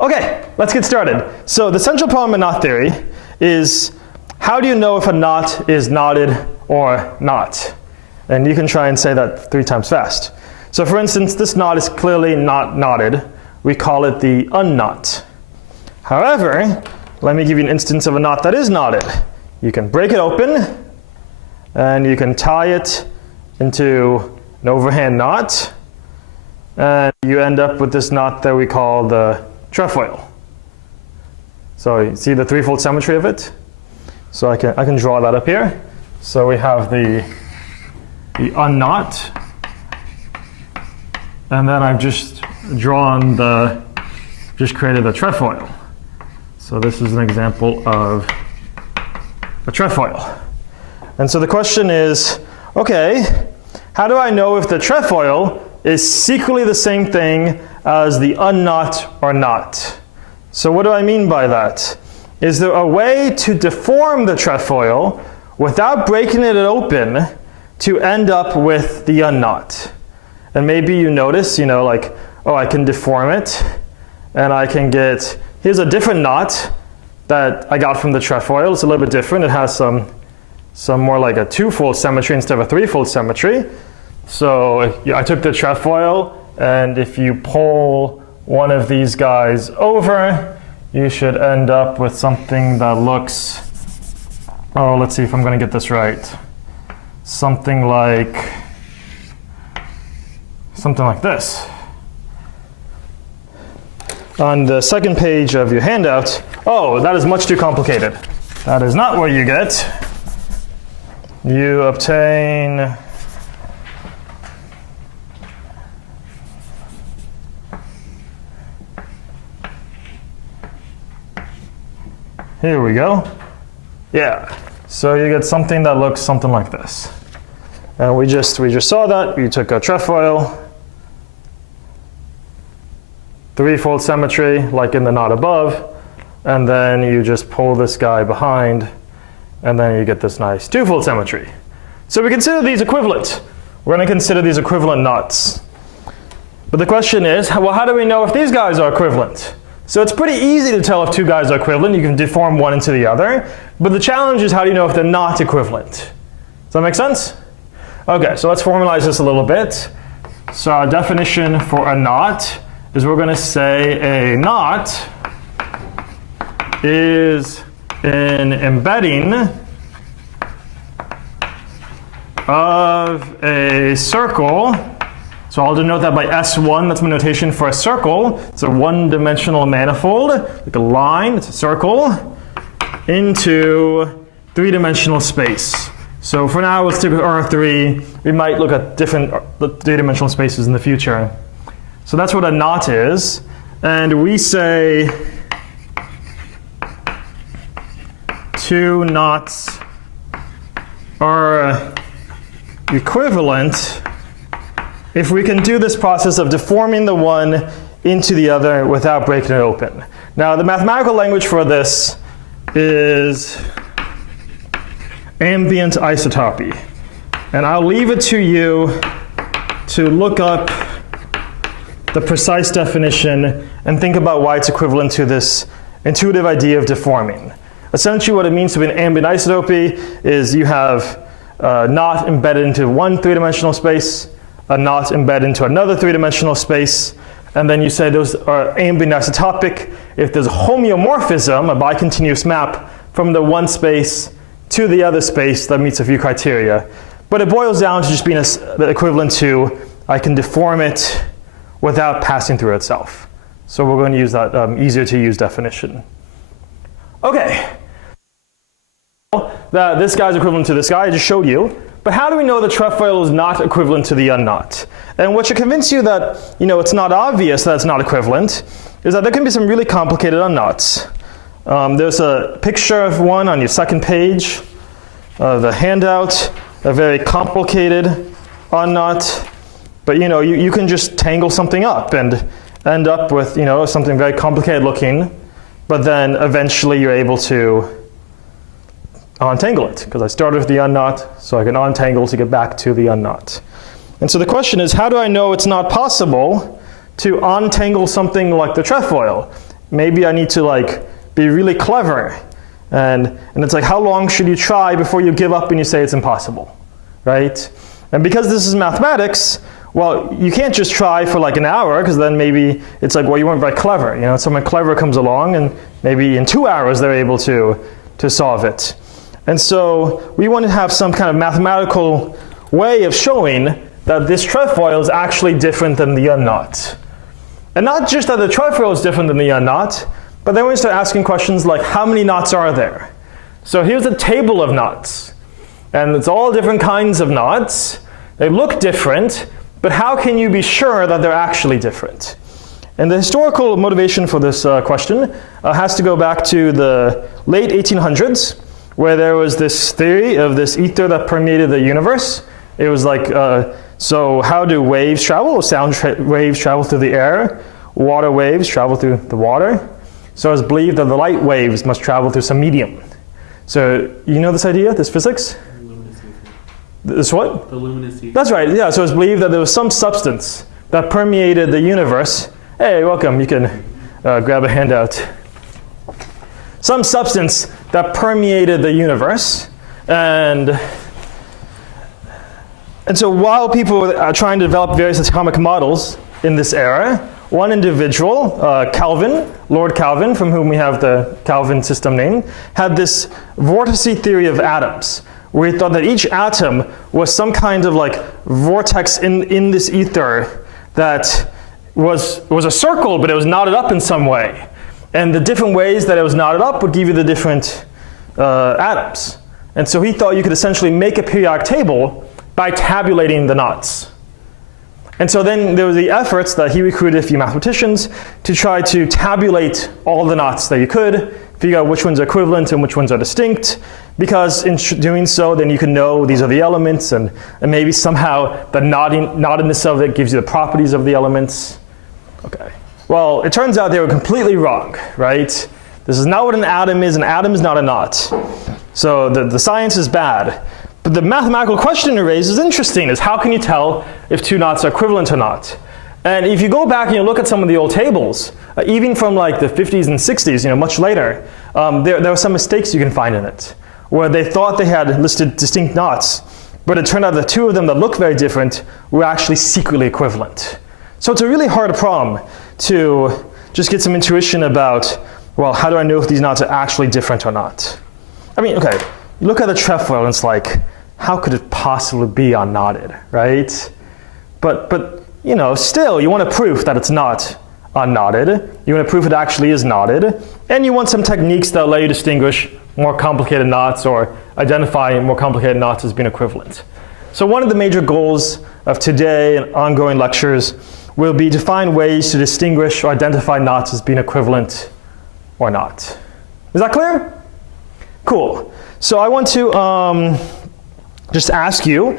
Okay, let's get started. So the central problem in knot theory is, how do you know if a knot is knotted or not? And you can try and say that 3 times fast. So for instance, this knot is clearly not knotted. We call it the unknot. However, let me give you an instance of a knot that is knotted. You can break it open, and you can tie it into an overhand knot, and you end up with this knot that we call the trefoil. So you see the threefold symmetry of it? So I can draw that up here. So we have the unknot, and then I've just drawn just created a trefoil. So this is an example of a trefoil. And so the question is, okay, how do I know if the trefoil is secretly the same thing as the unknot or not? So what do I mean by that? Is there a way to deform the trefoil without breaking it open to end up with the unknot? And maybe you notice, like, oh, I can deform it, and I can get, here's a different knot that I got from the trefoil. It's a little bit different. It has some more like a 2-fold symmetry instead of a 3-fold symmetry. So I took the trefoil, and if you pull one of these guys over, you should end up with something that looks, oh, let's see if I'm going to get this right. Something like this. On the second page of your handout, oh, that is much too complicated. That is not what you get. You obtain here we go. Yeah. So you get something that looks something like this. And we just saw that. You took a trefoil, 3-fold symmetry, like in the knot above, and then you just pull this guy behind, and then you get this nice 2-fold symmetry. So we consider these equivalent. We're going to consider these equivalent knots. But the question is, well, how do we know if these guys are equivalent? So it's pretty easy to tell if 2 guys are equivalent. You can deform one into the other. But the challenge is, how do you know if they're not equivalent? Does that make sense? Okay, so let's formalize this a little bit. So our definition for a knot is, we're going to say a knot is an embedding of a circle. So I'll denote that by S1. That's my notation for a circle. It's a one-dimensional manifold, like a line. It's a circle into 3-dimensional space. So for now, let's stick with R3. We might look at different 3-dimensional spaces in the future. So that's what a knot is. And we say 2 knots are equivalent if we can do this process of deforming the one into the other without breaking it open. Now, the mathematical language for this is ambient isotopy. And I'll leave it to you to look up the precise definition and think about why it's equivalent to this intuitive idea of deforming. Essentially, what it means to be an ambient isotopy is you have a knot embedded into one 3-dimensional space, a knot embedded into another 3-dimensional space, and then you say those are ambient isotopic if there's a homeomorphism, a bicontinuous map, from the one space to the other space that meets a few criteria. But it boils down to just being equivalent to, I can deform it without passing through itself. So we're going to use that easier to use definition. Okay. This guy's equivalent to this guy, I just showed you. But how do we know the trefoil is not equivalent to the unknot? And what should convince you that it's not obvious that it's not equivalent is that there can be some really complicated unknots. There's a picture of one on your second page of the handout, a very complicated unknot. But you can just tangle something up and end up with something very complicated looking, but then eventually you're able to untangle it, because I started with the unknot, so I can untangle to get back to the unknot. And so the question is, how do I know it's not possible to untangle something like the trefoil? maybe I need to like be really clever. And it's like, how long should you try before you give up and you say it's impossible, right? And because this is mathematics, well, you can't just try for like an hour, because then maybe it's like, well, you weren't very clever. You know, someone clever comes along and maybe in 2 hours they're able to solve it. And so we want to have some kind of mathematical way of showing that this trefoil is actually different than the unknot. And not just that the trefoil is different than the unknot, but then we start asking questions like, how many knots are there? So here's a table of knots. And it's all different kinds of knots. They look different, but how can you be sure that they're actually different? And the historical motivation for this question has to go back to the late 1800s, where there was this theory of this ether that permeated the universe. It was like, so how do waves travel? Sound waves travel through the air. Water waves travel through the water. So it's believed that the light waves must travel through some medium. So you know this idea, this physics? Luminous ether. This what? The luminous ether. That's right, yeah. So it's believed that there was some substance that permeated the universe. Hey, welcome. You can grab a handout. Some substance that permeated the universe. And so while people were trying to develop various atomic models in this era, one individual, Calvin, Lord Calvin, from whom we have the Calvin system name, had this vortice theory of atoms, where he thought that each atom was some kind of like vortex in this ether that was a circle, but it was knotted up in some way. And the different ways that it was knotted up would give you the different atoms. And so he thought you could essentially make a periodic table by tabulating the knots. And so then there were the efforts that he recruited a few mathematicians to try to tabulate all the knots that you could, figure out which ones are equivalent and which ones are distinct, because in doing so, then you can know these are the elements, and maybe somehow the knottedness of it gives you the properties of the elements. Okay. Well, it turns out they were completely wrong, right? This is not what an atom is. An atom is not a knot. So the science is bad. But the mathematical question it raises is interesting, is how can you tell if two knots are equivalent or not? And if you go back and you look at some of the old tables, even from like the 50s and 60s, much later, there are some mistakes you can find in it, where they thought they had listed distinct knots, but it turned out the two of them that look very different were actually secretly equivalent. So it's a really hard problem to just get some intuition about, well, how do I know if these knots are actually different or not? I mean, okay, you look at the trefoil and it's like, how could it possibly be unknotted, right? But still, you want a proof that it's not unknotted. You want a proof it actually is knotted. And you want some techniques that let you distinguish more complicated knots or identify more complicated knots as being equivalent. So one of the major goals of today and ongoing lectures will be to find ways to distinguish or identify knots as being equivalent or not. Is that clear? Cool. So I want to just ask you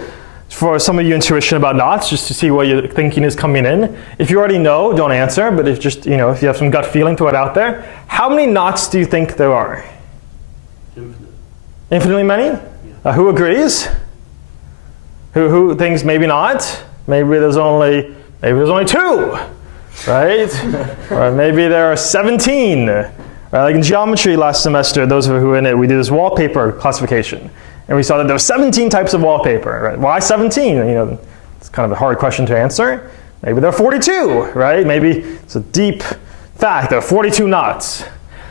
for some of your intuition about knots, just to see what your thinking is coming in. If you already know, don't answer, but if you have some gut feeling to it out there, how many knots do you think there are? Infinite. Infinitely many? Yeah. Who agrees? Who thinks maybe not? Maybe there's only 2, right? Or maybe there are 17. Like in geometry last semester, those of you who were in it, we did this wallpaper classification. And we saw that there were 17 types of wallpaper, right? Why 17? It's kind of a hard question to answer. Maybe there are 42, right? Maybe it's a deep fact. There are 42 knots.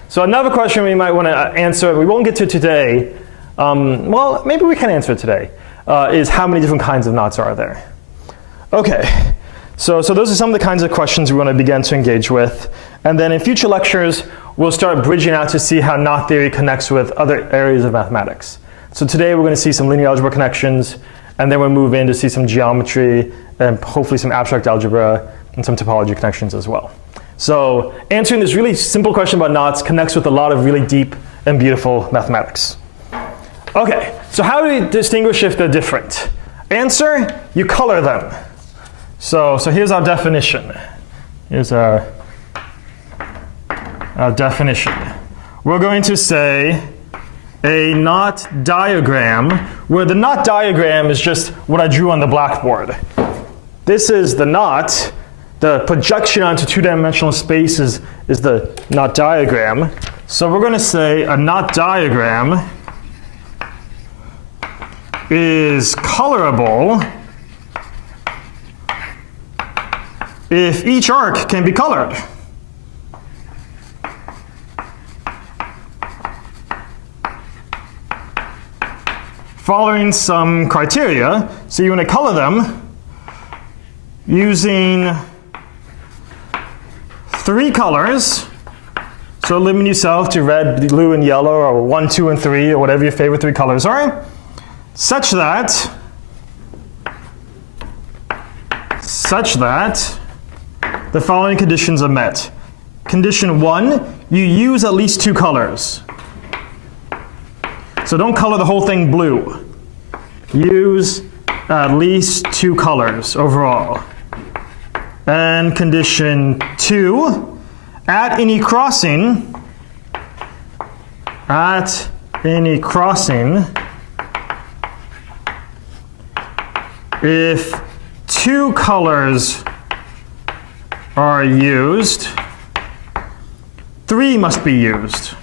So another question we might want to answer, we won't get to today, well, maybe we can answer it today, is how many different kinds of knots are there? Okay, so those are some of the kinds of questions we want to begin to engage with. And then in future lectures, we'll start bridging out to see how knot theory connects with other areas of mathematics. So today we're going to see some linear algebra connections, and then we'll move in to see some geometry, and hopefully some abstract algebra, and some topology connections as well. So answering this really simple question about knots connects with a lot of really deep and beautiful mathematics. Okay, so how do we distinguish if they're different? Answer, you color them. So here's our definition. Here's our definition. We're going to say a knot diagram, where the knot diagram is just what I drew on the blackboard. This is the knot, the projection onto two-dimensional space is the knot diagram. So we're going to say a knot diagram is colorable if each arc can be colored. Following some criteria, so you want to color them using 3 colors. So limit yourself to red, blue, and yellow, or 1, 2, and 3, or whatever your favorite 3 colors are, such that the following conditions are met. Condition 1, you use at least 2 colors. So don't color the whole thing blue. Use at least 2 colors overall. And condition 2, at any crossing, if 2 colors are used, 3 must be used.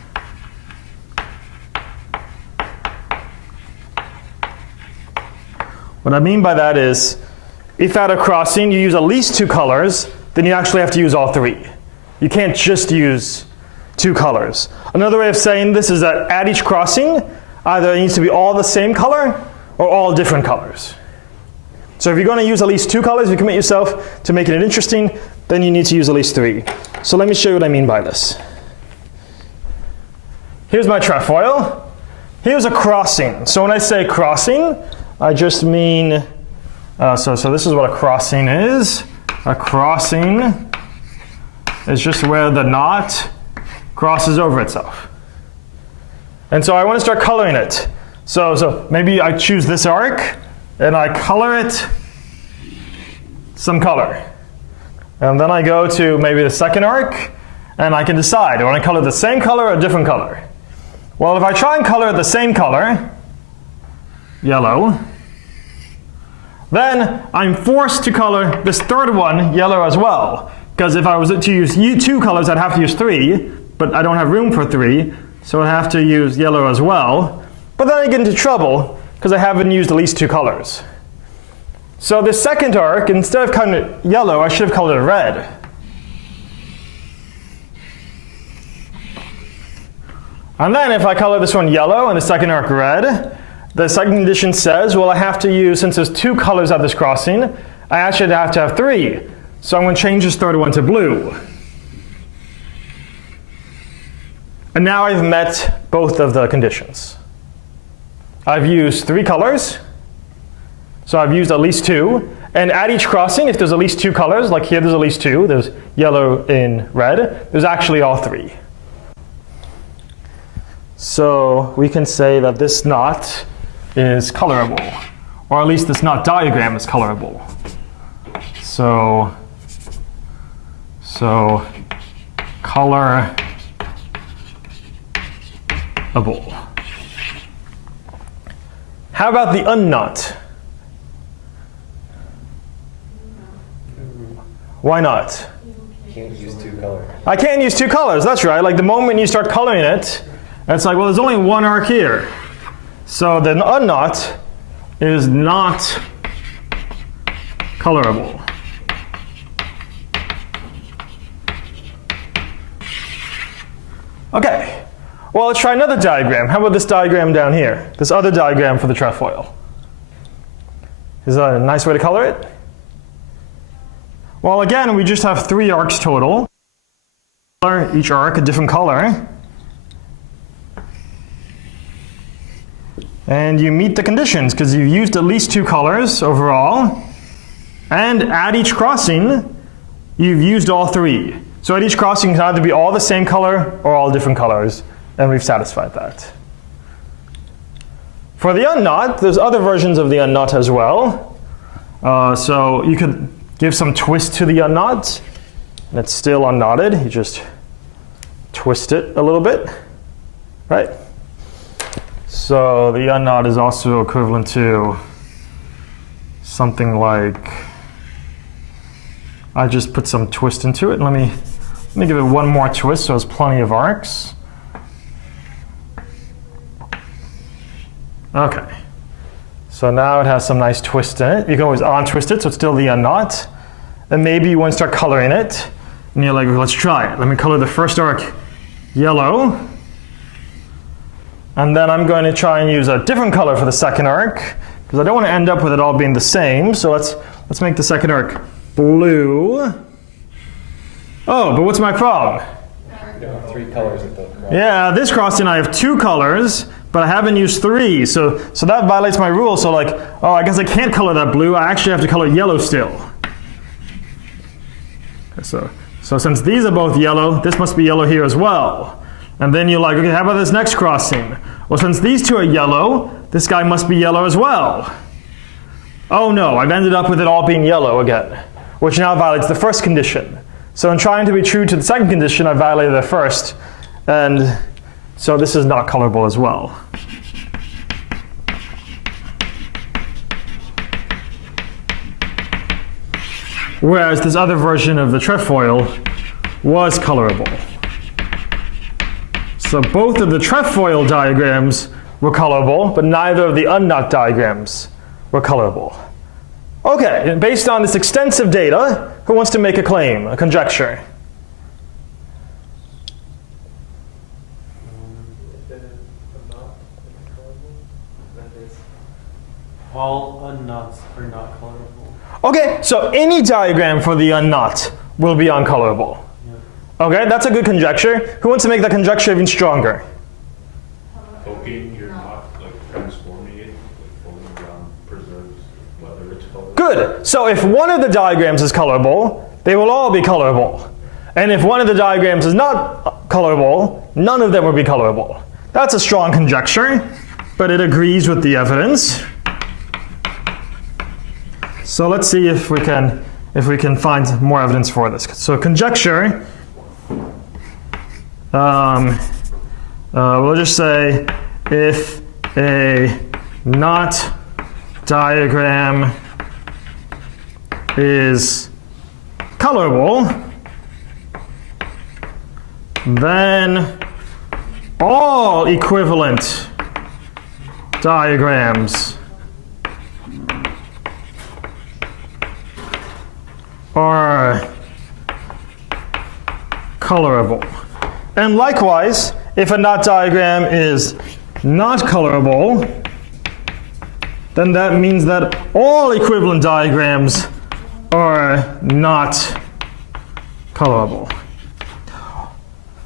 What I mean by that is, if at a crossing you use at least 2 colors, then you actually have to use all 3. You can't just use 2 colors. Another way of saying this is that at each crossing, either it needs to be all the same color or all different colors. So if you're going to use at least 2 colors, you commit yourself to making it interesting, then you need to use at least 3. So let me show you what I mean by this. Here's my trefoil. Here's a crossing. So when I say crossing, I just mean, so this is what a crossing is. A crossing is just where the knot crosses over itself. And so I want to start coloring it. So maybe I choose this arc, and I color it some color. And then I go to maybe the second arc, and I can decide, do I want to color the same color or a different color? Well, if I try and color the same color, yellow, then I'm forced to color this third one yellow as well. Because if I was to use 2 colors, I'd have to use 3, but I don't have room for 3, so I have to use yellow as well. But then I get into trouble, because I haven't used at least 2 colors. So this second arc, instead of coloring it yellow, I should have colored it red. And then if I color this one yellow and the second arc red, the second condition says, well, I have to use, since there's 2 colors at this crossing, I actually have to have 3. So I'm going to change this third one to blue. And now I've met both of the conditions. I've used 3 colors, so I've used at least 2. And at each crossing, if there's at least 2 colors, like here there's at least 2, there's yellow and red, there's actually all 3. So we can say that this knot is colorable, or at least this knot diagram is colorable. So colorable. How about the unknot? Why not? You can't use 2 colors. I can't use 2 colors, that's right. Like the moment you start coloring it, it's like, well, there's only 1 arc here. So the unknot is not colorable. Okay, well, let's try another diagram. How about this diagram down here? This other diagram for the trefoil. Is that a nice way to color it? Well, again, we just have 3 arcs total. Each arc a different color. And you meet the conditions because you've used at least 2 colors overall. And at each crossing, you've used all 3. So at each crossing can either be all the same color or all different colors. And we've satisfied that. For the unknot, there's other versions of the unknot as well. So you could give some twist to the unknot. And it's still unknotted. You just twist it a little bit, right? So the unknot is also equivalent to something like I just put some twist into it. Let me give it one more twist so it's plenty of arcs. Okay. So now it has some nice twist in it. You can always untwist it so it's still the unknot. And maybe you want to start coloring it. And you're like, let's try it. Let me color the first arc yellow. And then I'm going to try and use a different color for the second arc, because I don't want to end up with it all being the same. So let's make the second arc blue. Oh, but what's my problem? You don't have 3 colors at the cross. Yeah, this crossing I have 2 colors, but I haven't used 3. So that violates my rule. So like, oh, I guess I can't color that blue. I actually have to color yellow still. Okay, so since these are both yellow, this must be yellow here as well. And then you're like, okay, how about this next crossing? Well, since these 2 are yellow, this guy must be yellow as well. Oh no, I've ended up with it all being yellow again, which now violates the first condition. So in trying to be true to the second condition, I violated the first. And so this is not colorable as well. Whereas this other version of the trefoil was colorable. So both of the trefoil diagrams were colorable, but neither of the unknot diagrams were colorable. Okay, and based on this extensive data, who wants to make a claim, a conjecture? All unknots are not colorable. Okay, so any diagram for the unknot will be uncolorable. Okay, that's a good conjecture. Who wants to make that conjecture even stronger? Hoping you're not like transforming it, like folding around preserves whether it's colorable. Good. So if one of the diagrams is colorable, they will all be colorable. And if one of the diagrams is not colorable, none of them will be colorable. That's a strong conjecture, but it agrees with the evidence. So let's see if we can find more evidence for this. So conjecture, we'll just say if a knot diagram is colorable, then all equivalent diagrams are colorable. And likewise, if a knot diagram is not colorable, then that means that all equivalent diagrams are not colorable.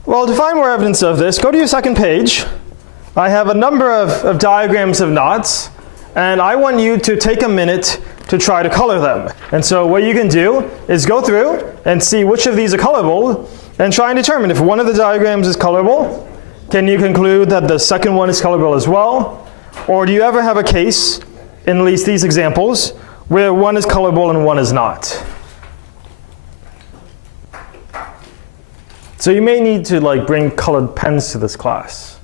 Well, to find more evidence of this, go to your second page. I have a number of diagrams of knots, and I want you to take a minute to try to color them. And so what you can do is go through and see which of these are colorable and try and determine if one of the diagrams is colorable. Can you conclude that the second one is colorable as well? Or do you ever have a case, in at least these examples, where one is colorable and one is not? So you may need to like bring colored pens to this class.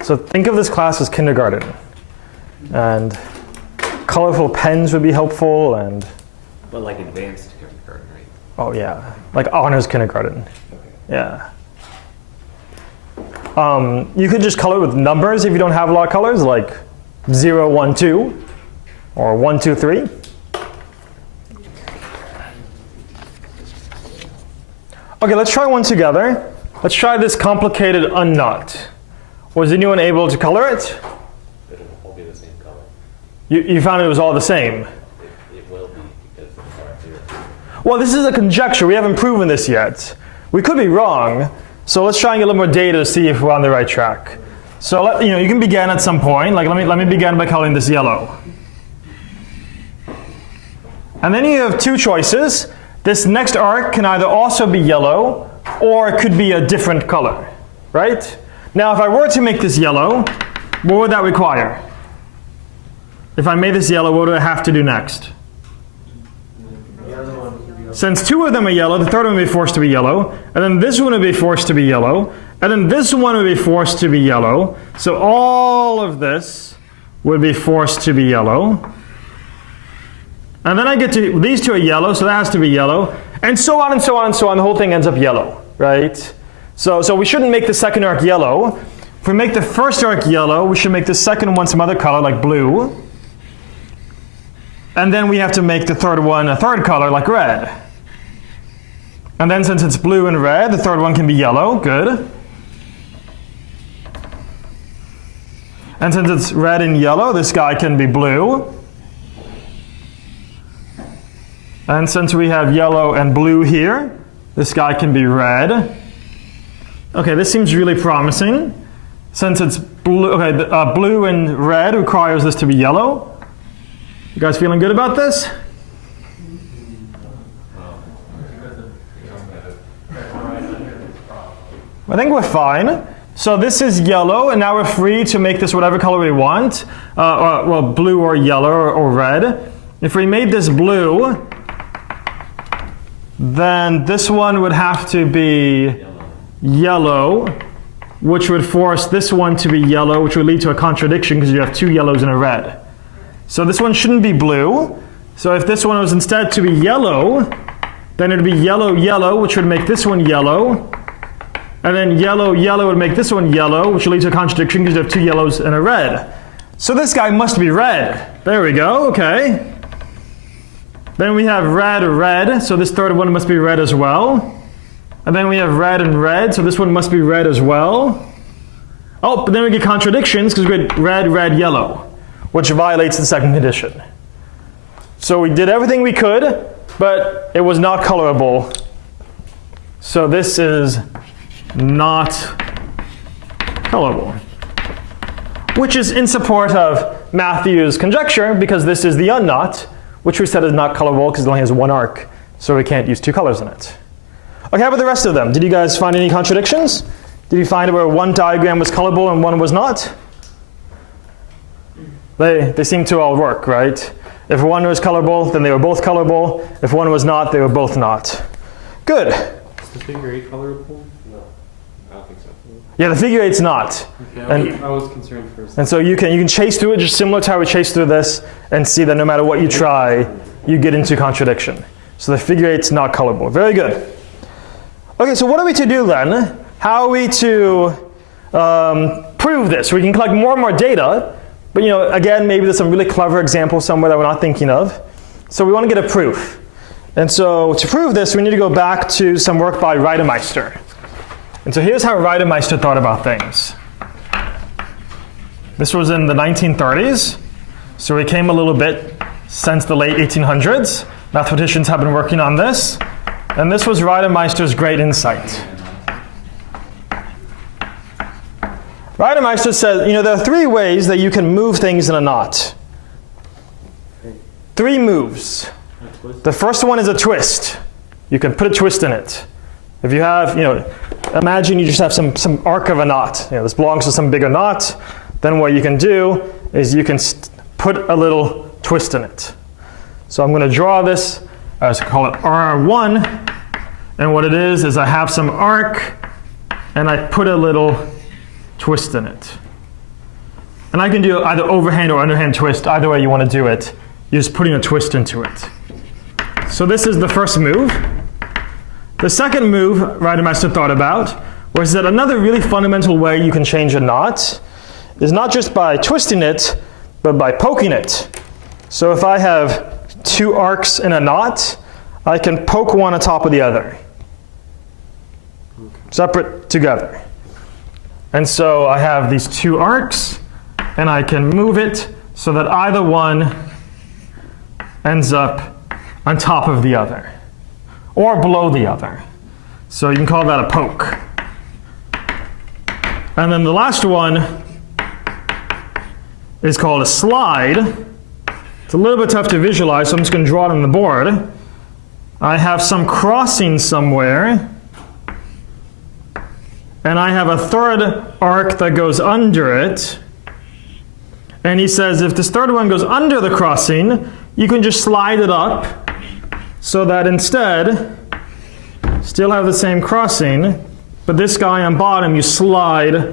So think of this class as kindergarten. And colorful pens would be helpful, and But like advanced kindergarten, right? oh yeah, like honors kindergarten. Yeah. You could just color with numbers if you don't have a lot of colors, like 0, 1, 2, or 1, 2, 3. Okay, let's try one together. Let's try this complicated unknot. Was anyone able to color it? It'll all be the same color. You found it was all the same. It will be because it's right here. Well, this is a conjecture. We haven't proven this yet. We could be wrong. So let's try and get a little more data to see if we're on the right track. So you can begin at some point. Like let me begin by coloring this yellow. And then you have two choices. This next arc can either also be yellow or it could be a different color, right? Now, if I were to make this yellow, what would that require? If I made this yellow, what would I have to do next? Since two of them are yellow, the third one would be forced to be yellow, and then this one would be forced to be yellow, and then this one would be forced to be yellow. So all of this would be forced to be yellow. And then I get to, these two are yellow, so that has to be yellow. And so on and so on and so on. The whole thing ends up yellow, right? So we shouldn't make the second arc yellow. If we make the first arc yellow, we should make the second one some other color, like blue. And then we have to make the third one a third color, like red. And then since it's blue and red, the third one can be yellow. Good. And since it's red and yellow, this guy can be blue. And since we have yellow and blue here, this guy can be red. Okay, this seems really promising. Since it's blue, okay, blue and red requires this to be yellow. You guys feeling good about this? I think we're fine. So this is yellow, and now we're free to make this whatever color we want. Well, blue or yellow or red. If we made this blue, then this one would have to be yellow, which would force this one to be yellow, which would lead to a contradiction because you have two yellows and a red. So this one shouldn't be blue. So if this one was instead to be yellow, then it would be yellow, yellow, which would make this one yellow. And then yellow, yellow would make this one yellow, which would lead to a contradiction because you have two yellows and a red. So this guy must be red. There we go, okay. Then we have red, red, so this third one must be red as well. And then we have red and red, so this one must be red as well. Oh, but then we get contradictions because we get red, red, yellow, which violates the second condition. So we did everything we could, but it was not colorable. So this is not colorable, which is in support of Matthew's conjecture because this is the unknot, which we said is not colorable because it only has one arc, so we can't use two colors in it. Okay, how about the rest of them? Did you guys find any contradictions? Did you find where one diagram was colorable and one was not? They seem to all work, right? If one was colorable, then they were both colorable. If one was not, they were both not. Good. Is the figure 8 colorable? No, I don't think so. Yeah, the figure 8's not. Okay, I was concerned first. And so you can chase through it just similar to how we chase through this and see that no matter what you try, you get into contradiction. So the figure 8's not colorable. Very good. Okay, so what are we to do then? How are we to prove this? We can collect more and more data, but again, maybe there's some really clever example somewhere that we're not thinking of. So we want to get a proof. And so to prove this, we need to go back to some work by Reidemeister. And so here's how Reidemeister thought about things. This was in the 1930s, so we came a little bit since the late 1800s. Mathematicians have been working on this, and this was Reidemeister's great insight. Reidemeister said, there are three ways that you can move things in a knot. Three moves. The first one is a twist. You can put a twist in it. If you have, imagine you just have some arc of a knot. This belongs to some bigger knot. Then what you can do is you can put a little twist in it. So I'm going to draw this, I call it R1. And what it is I have some arc, and I put a little twist in it. And I can do either overhand or underhand twist, either way you want to do it. You're just putting a twist into it. So this is the first move. The second move Reidemeister thought about was that another really fundamental way you can change a knot is not just by twisting it, but by poking it. So if I have two arcs in a knot, I can poke one on top of the other. Separate together. And so I have these two arcs, and I can move it so that either one ends up on top of the other, or below the other. So you can call that a poke. And then the last one is called a slide. It's a little bit tough to visualize, so I'm just going to draw it on the board. I have some crossing somewhere, and I have a third arc that goes under it. And he says if this third one goes under the crossing, you can just slide it up so that instead, still have the same crossing, but this guy on bottom you slide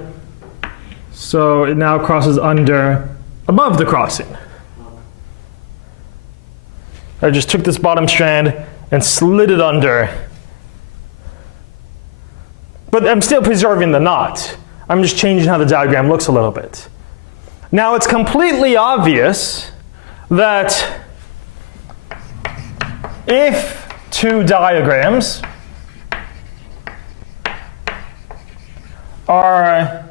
so it now crosses above the crossing. I just took this bottom strand and slid it under. But I'm still preserving the knot. I'm just changing how the diagram looks a little bit. Now it's completely obvious that if two diagrams are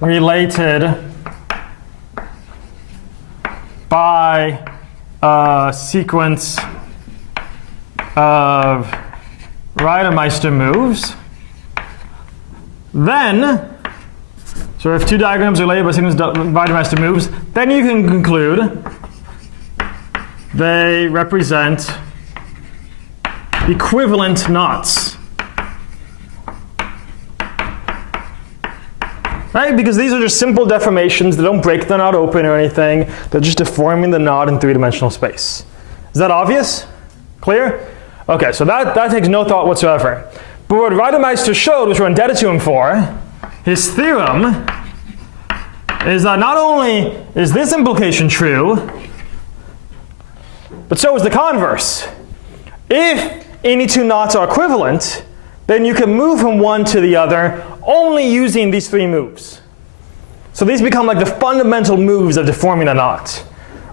related by a sequence of Reidemeister moves, then, so if two diagrams are related by a sequence of Reidemeister moves, then you can conclude they represent equivalent knots. Right? Because these are just simple deformations. They don't break the knot open or anything. They're just deforming the knot in three-dimensional space. Is that obvious? Clear? Okay, so that takes no thought whatsoever. But what Reidemeister showed, which we're indebted to him for, his theorem is that not only is this implication true, but so is the converse. If any two knots are equivalent, then you can move from one to the other only using these three moves. So these become like the fundamental moves of deforming a knot.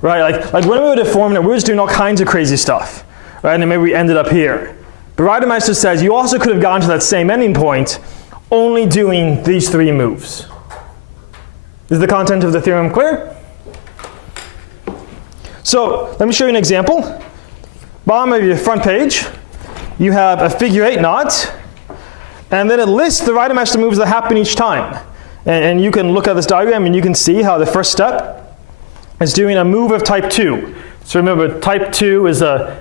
Right? Like when we were deforming it, we were just doing all kinds of crazy stuff. Right? And then maybe we ended up here. But Reidemeister says you also could have gotten to that same ending point only doing these three moves. Is the content of the theorem clear? So let me show you an example. Bottom of your front page, you have a figure 8 knot, and then it lists the Reidemeister moves that happen each time. And you can look at this diagram and you can see how the first step is doing a move of type 2. So remember, type 2 is a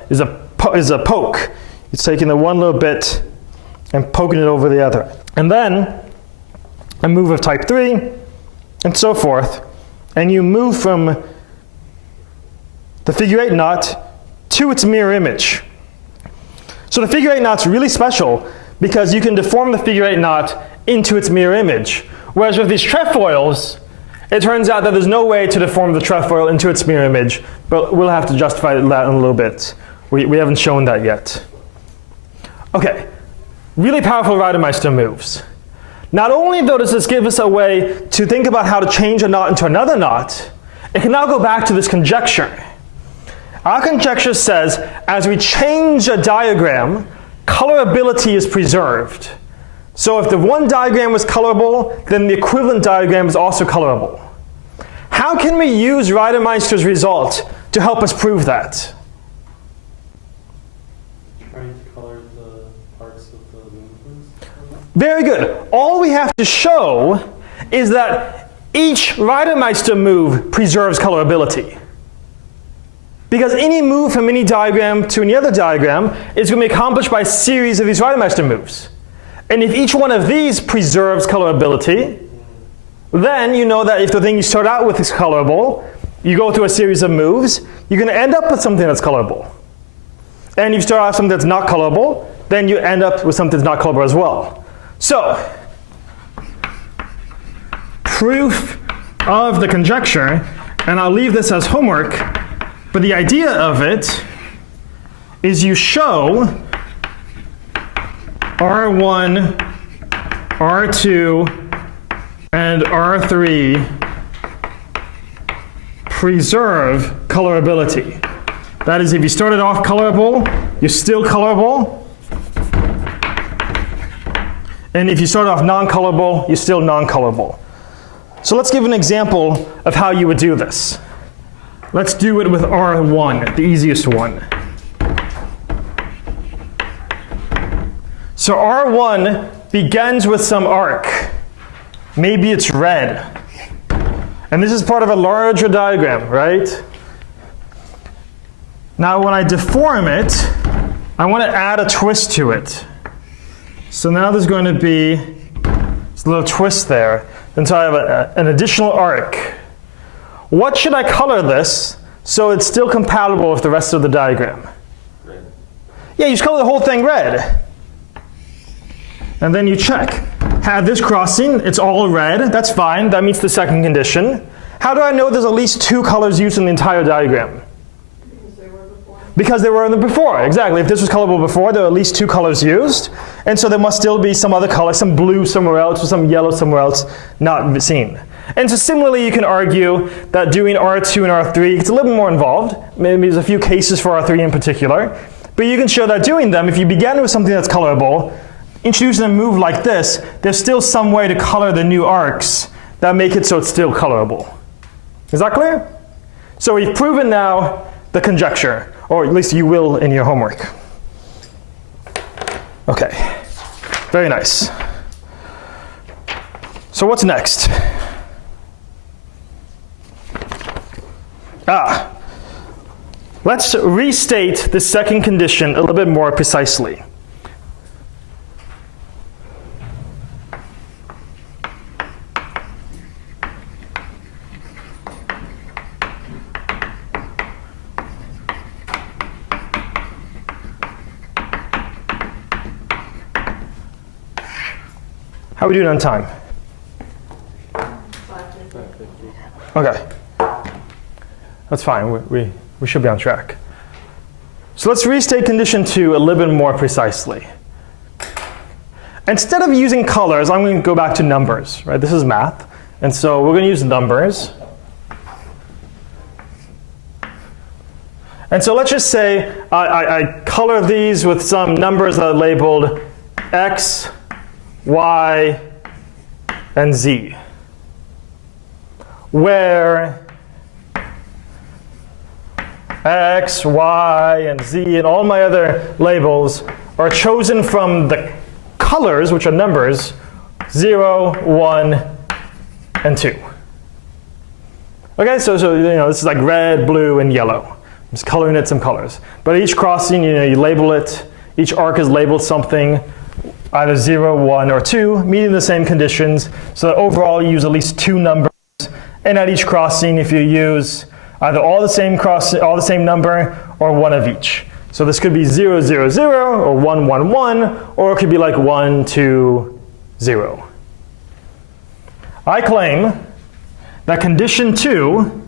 poke. It's taking the one little bit and poking it over the other. And then a move of type 3, and so forth. And you move from the figure 8 knot to its mirror image. So the figure 8 knot's really special because you can deform the figure 8 knot into its mirror image. Whereas with these trefoils, it turns out that there's no way to deform the trefoil into its mirror image, but we'll have to justify that in a little bit. We haven't shown that yet. Okay, really powerful Reidemeister moves. Not only though does this give us a way to think about how to change a knot into another knot, it can now go back to this conjecture. Our conjecture says as we change a diagram, colorability is preserved. So if the one diagram was colorable, then the equivalent diagram is also colorable. How can we use Reidemeister's result to help us prove that? Trying to color the parts of the movements. Very good. All we have to show is that each Reidemeister move preserves colorability. Because any move from any diagram to any other diagram is going to be accomplished by a series of these Reidemeister moves. And if each one of these preserves colorability, then you know that if the thing you start out with is colorable, you go through a series of moves, you're going to end up with something that's colorable. And if you start out with something that's not colorable, then you end up with something that's not colorable as well. So, proof of the conjecture, and I'll leave this as homework, but the idea of it is you show R1, R2, and R3 preserve colorability. That is, if you started off colorable, you're still colorable. And if you start off non-colorable, you're still non-colorable. So let's give an example of how you would do this. Let's do it with R1, the easiest one. So R1 begins with some arc. Maybe it's red. And this is part of a larger diagram, right? Now when I deform it, I want to add a twist to it. So now there's going to be this little twist there. And so I have an additional arc. What should I color this so it's still compatible with the rest of the diagram? Red. Yeah, you just color the whole thing red. And then you check. Have this crossing, it's all red, that's fine, that meets the second condition. How do I know there's at least two colors used in the entire diagram? Because they were deformed. Because they were in the before, exactly. If this was colorable before, there were at least 2 colors used. And so there must still be some other color, some blue somewhere else, or some yellow somewhere else not seen. And so similarly, you can argue that doing R2 and R3, it's a little bit more involved. Maybe there's a few cases for R3 in particular. But you can show that doing them, if you began with something that's colorable, introducing a move like this, there's still some way to color the new arcs that make it so it's still colorable. Is that clear? So we've proven now the conjecture, or at least you will in your homework. Okay, very nice. So what's next? Let's restate the second condition a little bit more precisely. How are we doing on time? 550. Okay. That's fine. We should be on track. So let's restate condition 2 a little bit more precisely. Instead of using colors, I'm going to go back to numbers. Right? This is math. And so we're going to use numbers. And so let's just say I color these with some numbers that are labeled X, Y, and Z, where X, Y, and Z, and all my other labels are chosen from the colors, which are numbers, 0, 1, and 2. Okay, so this is like red, blue, and yellow. I'm just coloring it some colors. But each crossing, you label it. Each arc is labeled something, either 0, 1, or 2, meeting the same conditions. So that overall you use at least 2 numbers. And at each crossing, if you use either all the same number, or one of each. So this could be 0, 0, 0, or 1, 1, 1, or it could be like 1, 2, 0. I claim that condition 2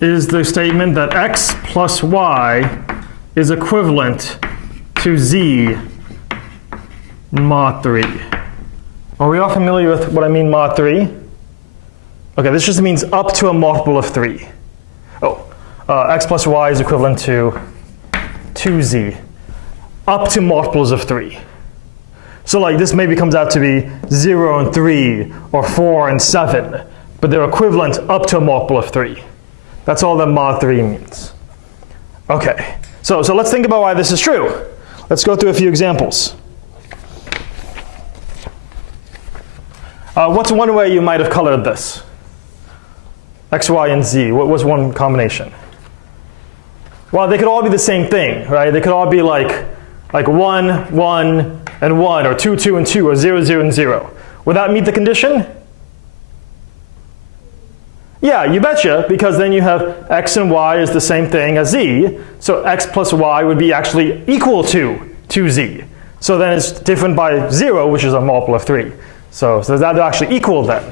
is the statement that X plus Y is equivalent to Z mod 3. Are we all familiar with what I mean mod 3? Okay, this just means up to a multiple of 3. X plus Y is equivalent to 2Z, up to multiples of 3. So like this maybe comes out to be 0 and 3, or 4 and 7, but they're equivalent up to a multiple of 3. That's all that mod 3 means. Okay, so let's think about why this is true. Let's go through a few examples. What's one way you might have colored this? X, Y, and Z. What was one combination? Well, they could all be the same thing, right? They could all be like 1, 1, and 1, or 2, 2, and 2, or 0, 0, and 0. Would that meet the condition? Yeah, you betcha, because then you have X and Y is the same thing as Z. So X plus Y would be actually equal to 2Z. So then it's different by 0, which is a multiple of 3. So that actually equal then.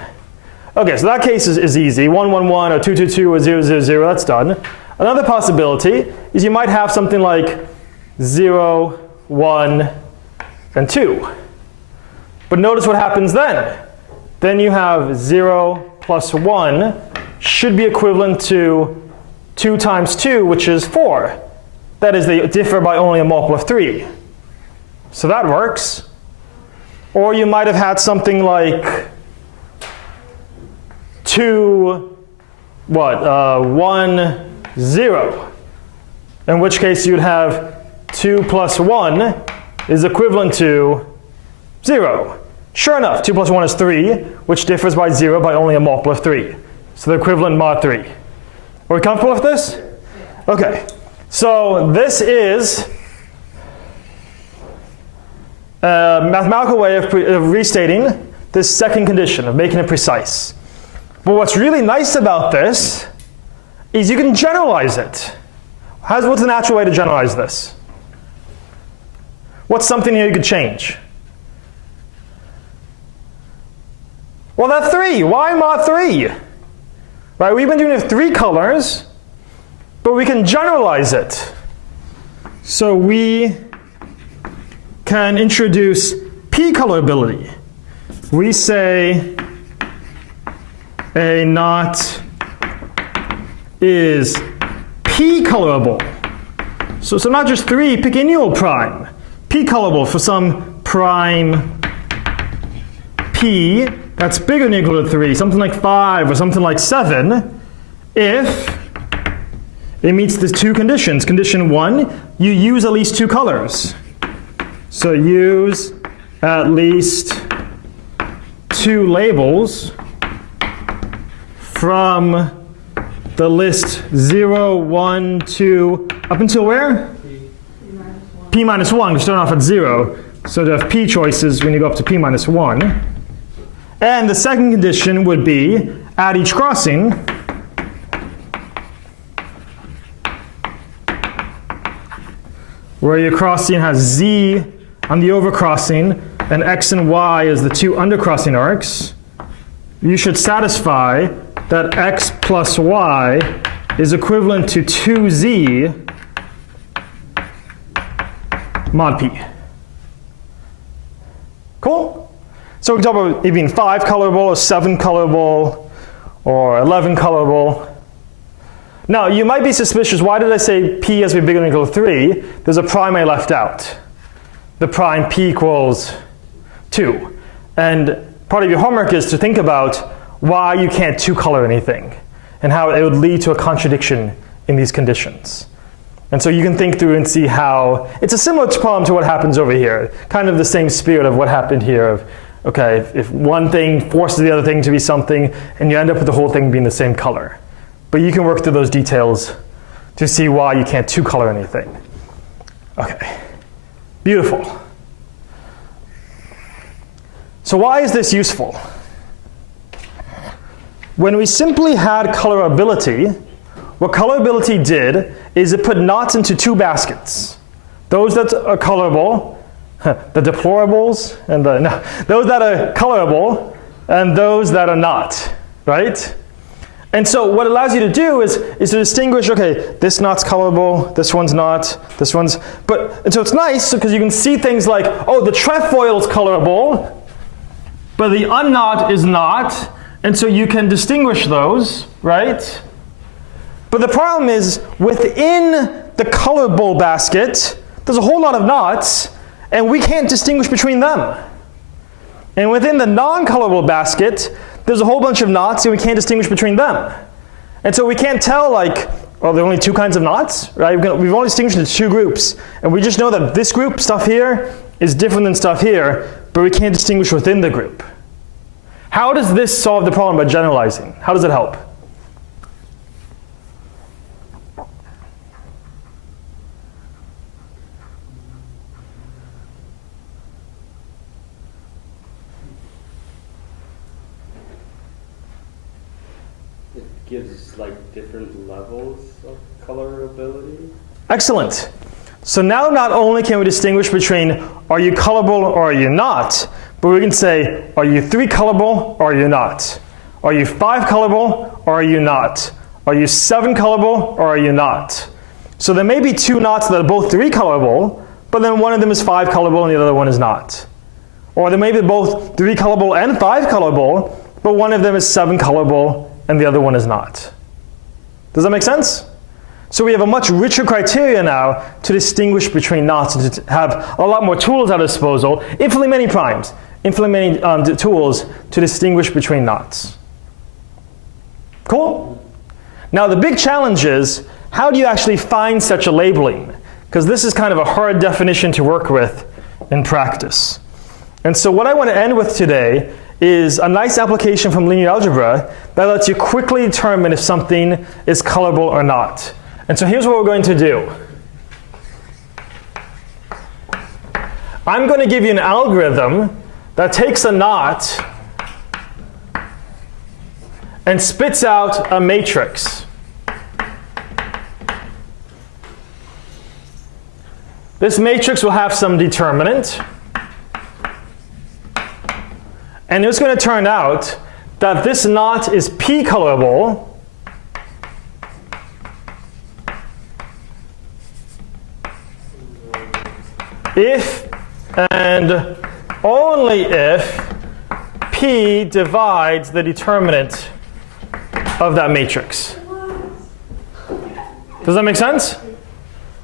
Okay, so that case is easy. 1, 1, 1, or 2, 2, 2, or 0, 0, 0, that's done. Another possibility is you might have something like 0, 1, and 2. But notice what happens then. Then you have 0 plus 1 should be equivalent to 2 times 2, which is 4. That is, they differ by only a multiple of 3. So that works. Or you might have had something like 2, 1, 0. In which case you'd have 2 plus 1 is equivalent to 0. Sure enough, 2 plus 1 is 3, which differs by 0 by only a multiple of 3. So the equivalent mod 3. Are we comfortable with this? Okay. So this is a mathematical way of restating this second condition, of making it precise. But what's really nice about this is you can generalize it. What's the natural way to generalize this? What's something here you could change? Well, that's 3. Why mod 3? Right, we've been doing it 3 colors, but we can generalize it. So we can introduce P colorability. We say a knot is P colorable. So not just 3, pick any old prime. P colorable for some prime P that's bigger than or equal to 3, something like 5 or something like 7, if it meets the 2 conditions. Condition 1, you use at least 2 colors. So use at least 2 labels from the list 0, 1, 2, up until where? P minus 1, we're starting off at 0. So to have P choices when you go up to P minus 1. And the second condition would be, at each crossing, where your crossing has Z on the overcrossing, and X and Y as the 2 undercrossing arcs, you should satisfy that X plus Y is equivalent to 2Z mod P. Cool? So we can talk about it being 5 colorable, or 7 colorable, or 11 colorable. Now, you might be suspicious, why did I say P has to be bigger than or equal to 3? There's a prime I left out. The prime P equals 2. And part of your homework is to think about why you can't 2-color anything, and how it would lead to a contradiction in these conditions. And so you can think through and see how, it's a similar problem to what happens over here. Kind of the same spirit of what happened here of, okay, if one thing forces the other thing to be something, and you end up with the whole thing being the same color. But you can work through those details to see why you can't 2-color anything. Okay, beautiful. So why is this useful? When we simply had colorability, what colorability did is it put knots into 2 baskets. Those that are colorable, the deplorables, and those that are colorable, and those that are not, right? And so what it allows you to do is to distinguish, okay, this knot's colorable, this one's not, this one's, and so it's nice because you can see things like, oh, the trefoil's colorable, but the unknot is not, and so you can distinguish those, right? But the problem is, within the colorable basket, there's a whole lot of knots, and we can't distinguish between them. And within the non-colorable basket, there's a whole bunch of knots, and we can't distinguish between them. And so we can't tell, like, well, there are only 2 kinds of knots, right? We've only distinguished into 2 groups, and we just know that this group, stuff here, is different than stuff here, but we can't distinguish within the group. How does this solve the problem by generalizing? How does it help? It gives like different levels of colorability. Excellent. So now not only can we distinguish between are you colorable or are you not, but we can say, are you 3 colorable or are you not? Are you 5 colorable or are you not? Are you 7 colorable or are you not? So there may be 2 knots that are both 3 colorable, but then one of them is 5 colorable and the other one is not. Or they may be both 3 colorable and 5 colorable, but one of them is 7 colorable and the other one is not. Does that make sense? So we have a much richer criteria now to distinguish between knots and to have a lot more tools at our disposal, infinitely many primes, infinitely many tools to distinguish between knots. Cool? Now the big challenge is, how do you actually find such a labeling? Because this is kind of a hard definition to work with in practice. And so what I want to end with today is a nice application from linear algebra that lets you quickly determine if something is colorable or not. And so here's what we're going to do. I'm going to give you an algorithm that takes a knot and spits out a matrix. This matrix will have some determinant. And it's going to turn out that this knot is p colorable if and only if P divides the determinant of that matrix. Does that make sense?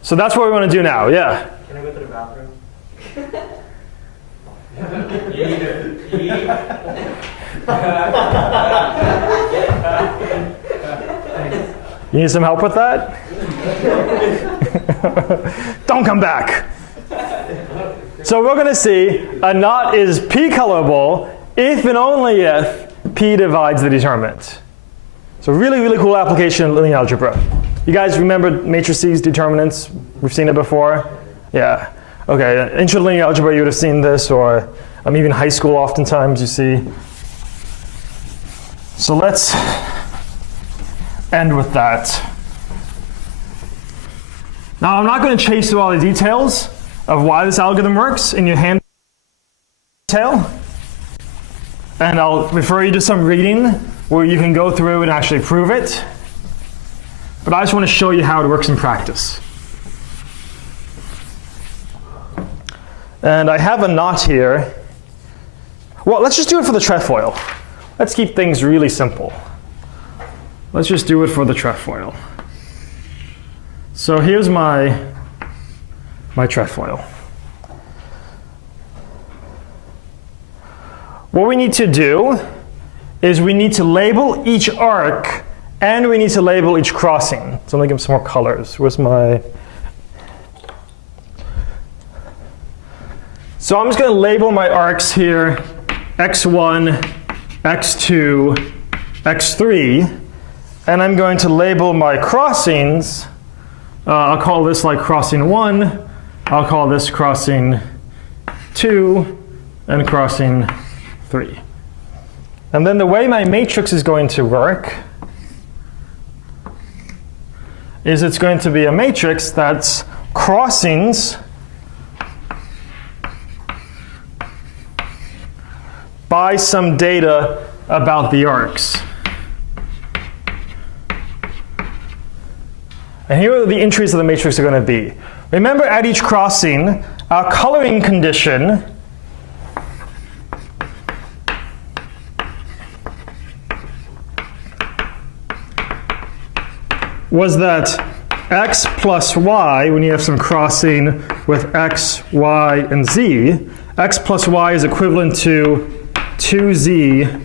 So that's what we want to do now, yeah. Can I go to the bathroom? You need some help with that? Don't come back. So we're going to see a knot is P colorable if and only if P divides the determinant. So really, really cool application in linear algebra. You guys remember matrices, determinants? We've seen it before? Yeah. Okay, intro to linear algebra, you would have seen this, or even high school oftentimes you see. So let's end with that. Now I'm not going to chase through all the details of why this algorithm works in your hand detail. And I'll refer you to some reading where you can go through and actually prove it. But I just want to show you how it works in practice. And I have a knot here. Well, let's just do it for the trefoil. Let's keep things really simple. Let's just do it for the trefoil. So here's my trefoil. What we need to do is we need to label each arc and we need to label each crossing. So I'm going to give some more colors. Where's my... So I'm just going to label my arcs here, x1, x2, x3, and I'm going to label my crossings. I'll call this like crossing 1, I'll call this crossing 2, and crossing 3. And then the way my matrix is going to work is it's going to be a matrix that's crossings by some data about the arcs. And here are the entries of the matrix are going to be. Remember, at each crossing, our coloring condition was that x plus y, when you have some crossing with x, y, and z, x plus y is equivalent to 2z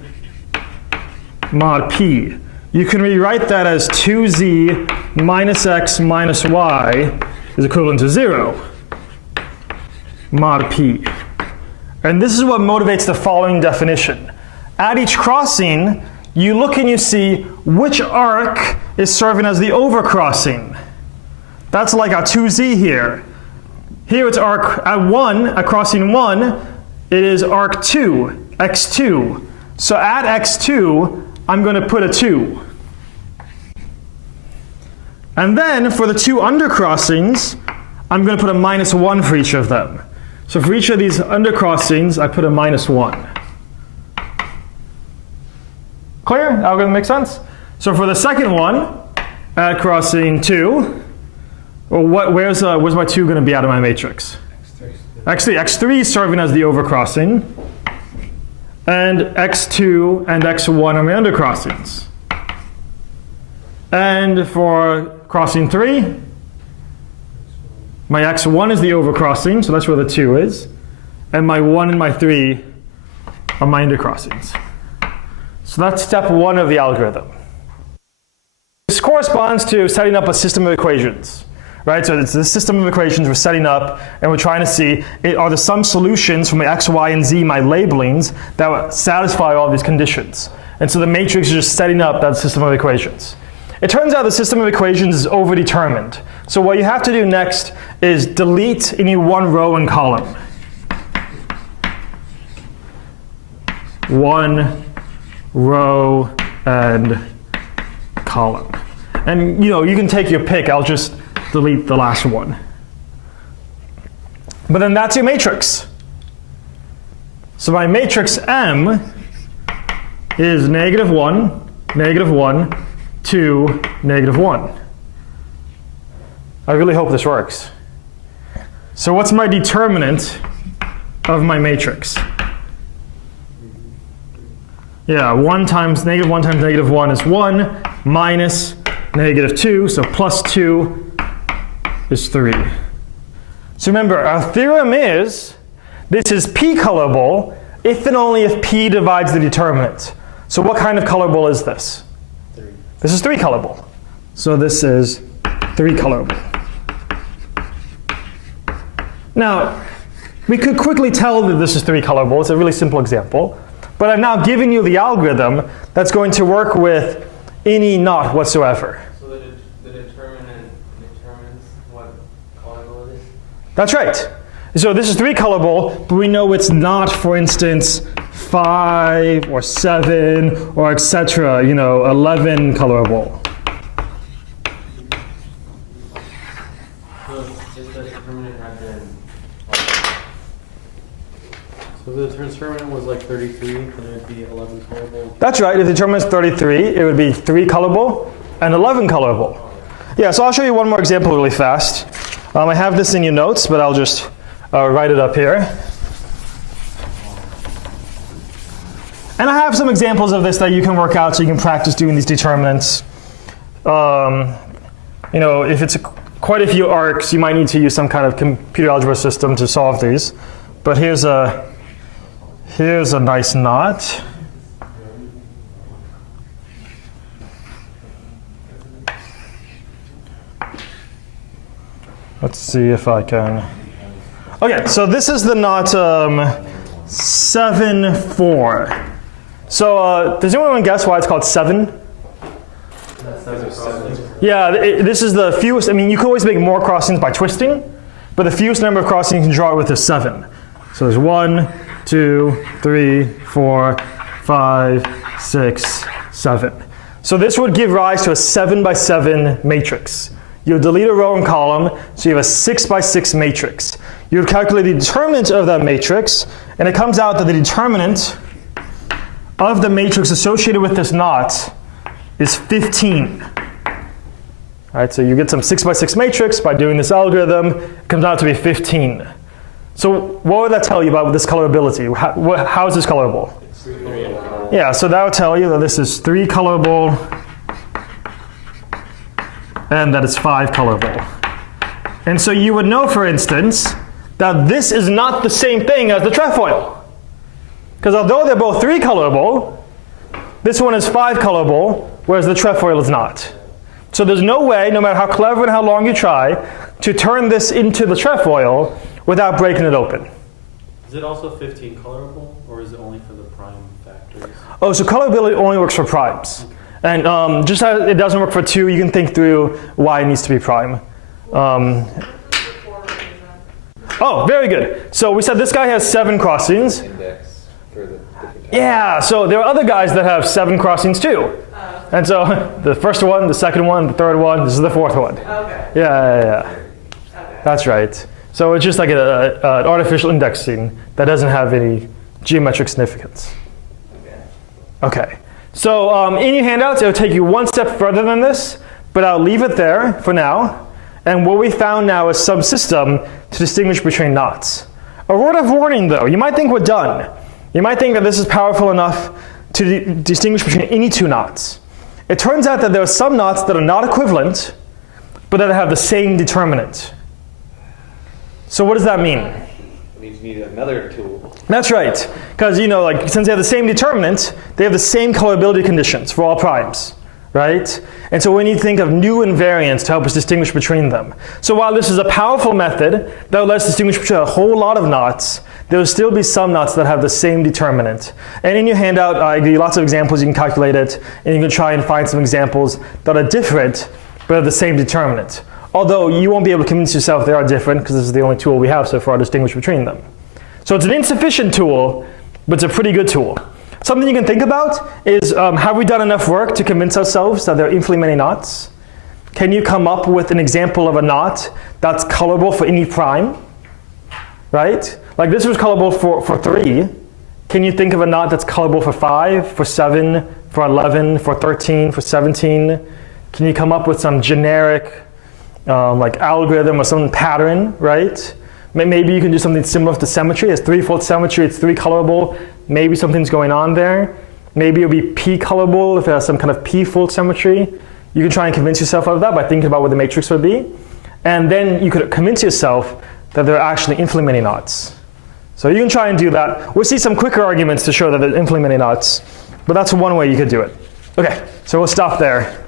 mod p. You can rewrite that as 2z minus x minus y is equivalent to 0 mod p. And this is what motivates the following definition. At each crossing, you look and you see which arc is serving as the overcrossing. That's like our 2z here. Here it's arc at 1, at crossing 1, it is arc 2, x2. So at x2, I'm going to put a 2. And then for the two undercrossings, I'm going to put a minus 1 for each of them. So for each of these undercrossings, I put a minus 1. Clear? Algorithm make sense? So for the second one, at crossing 2, well, where's my 2 going to be out of my matrix? X3. X3 is serving as the overcrossing. And x2 and x1 are my undercrossings. And for crossing 3, my x1 is the overcrossing, so that's where the 2 is. And my 1 and my 3 are my undercrossings. So that's step 1 of the algorithm. This corresponds to setting up a system of equations. Right, so it's this system of equations we're setting up, and we're trying to see, are there some solutions for my x, y, and z, my labelings, that would satisfy all these conditions? And so the matrix is just setting up that system of equations. It turns out the system of equations is overdetermined. So what you have to do next is delete any one row and column. One row and column. And you can take your pick. I'll just delete the last one. But then that's your matrix. So my matrix M is -1, -1, 2, -1. I really hope this works. So what's my determinant of my matrix? Yeah, 1 times -1 is 1, minus -2, so plus 2 is 3. So remember, our theorem is this is p colorable if and only if p divides the determinant. So what kind of colorable is this? 3. This is 3 colorable. So this is 3 colorable. Now, we could quickly tell that this is 3 colorable. It's a really simple example. But I've now given you the algorithm that's going to work with any knot whatsoever. So the determinant determines what colorable it is? That's right. So this is 3 colorable, but we know it's not, for instance, 5 or 7 or etc., 11 colorable. So if the determinant had been So if the determinant was like 33, then it would be 11 colorable. That's right. If the determinant is 33, it would be 3 colorable and 11 colorable. Yeah, so I'll show you one more example really fast. I have this in your notes, but I'll just write it up here. And I have some examples of this that you can work out so you can practice doing these determinants. If it's quite a few arcs, you might need to use some kind of computer algebra system to solve these. But here's a nice knot. Let's see if I can. Okay, so this is the knot 7-4. So does anyone guess why it's called 7? Yeah, this is the fewest. I mean, you could always make more crossings by twisting, but the fewest number of crossings you can draw with is 7. So there's 1, 2, 3, 4, 5, 6, 7. So this would give rise to a 7 by 7 matrix. You would delete a row and column, so you have a 6 by 6 matrix. You would calculate the determinant of that matrix, and it comes out that the determinant of the matrix associated with this knot is 15. All right, so you get some 6 by 6 matrix by doing this algorithm. It comes out to be 15. So what would that tell you about this colorability? How is this colorable? Yeah, so that would tell you that this is 3 colorable and that it's 5 colorable. And so you would know, for instance, that this is not the same thing as the trefoil. Because although they're both 3 colorable, this one is 5 colorable, whereas the trefoil is not. So there's no way, no matter how clever and how long you try, to turn this into the trefoil without breaking it open. Is it also 15 colorable, or is it only for the prime factors? Oh, so colorability only works for primes. And just as it doesn't work for 2, you can think through why it needs to be prime. Oh, very good. So we said this guy has 7 crossings. index for the different types? Yeah, so there are other guys that have 7 crossings too. And so the first one, the second one, the third one, this is the 4th one. Okay. Yeah. That's right. So it's just like an artificial indexing that doesn't have any geometric significance. Okay. So in your handouts, it'll take you one step further than this, but I'll leave it there for now. And what we found now is some system to distinguish between knots. A word of warning though, you might think we're done. You might think that this is powerful enough to distinguish between any 2 knots. It turns out that there are some knots that are not equivalent, but that have the same determinant. So what does that mean? It means you need another tool. That's right, because since they have the same determinant, they have the same colorability conditions for all primes, right? And so we need to think of new invariants to help us distinguish between them. So while this is a powerful method that will let us distinguish between a whole lot of knots, there will still be some knots that have the same determinant. And in your handout, I give you lots of examples. You can calculate it, and you can try and find some examples that are different, but have the same determinant. Although you won't be able to convince yourself they are different, because this is the only tool we have so far to distinguish between them. So it's an insufficient tool, but it's a pretty good tool. Something you can think about is, have we done enough work to convince ourselves that there are infinitely many knots? Can you come up with an example of a knot that's colorable for any prime? Right? Like this was colorable for 3. Can you think of a knot that's colorable for 5, for 7, for 11, for 13, for 17? Can you come up with some generic like algorithm or some pattern, right? Maybe you can do something similar to symmetry. It's threefold symmetry, it's 3 colorable. Maybe something's going on there. Maybe it'll be p colorable if it has some kind of p-fold symmetry. You can try and convince yourself of that by thinking about what the matrix would be. And then you could convince yourself that they're actually infinitely many knots. So you can try and do that. We'll see some quicker arguments to show that they're infinitely many knots, but that's one way you could do it. Okay, so we'll stop there.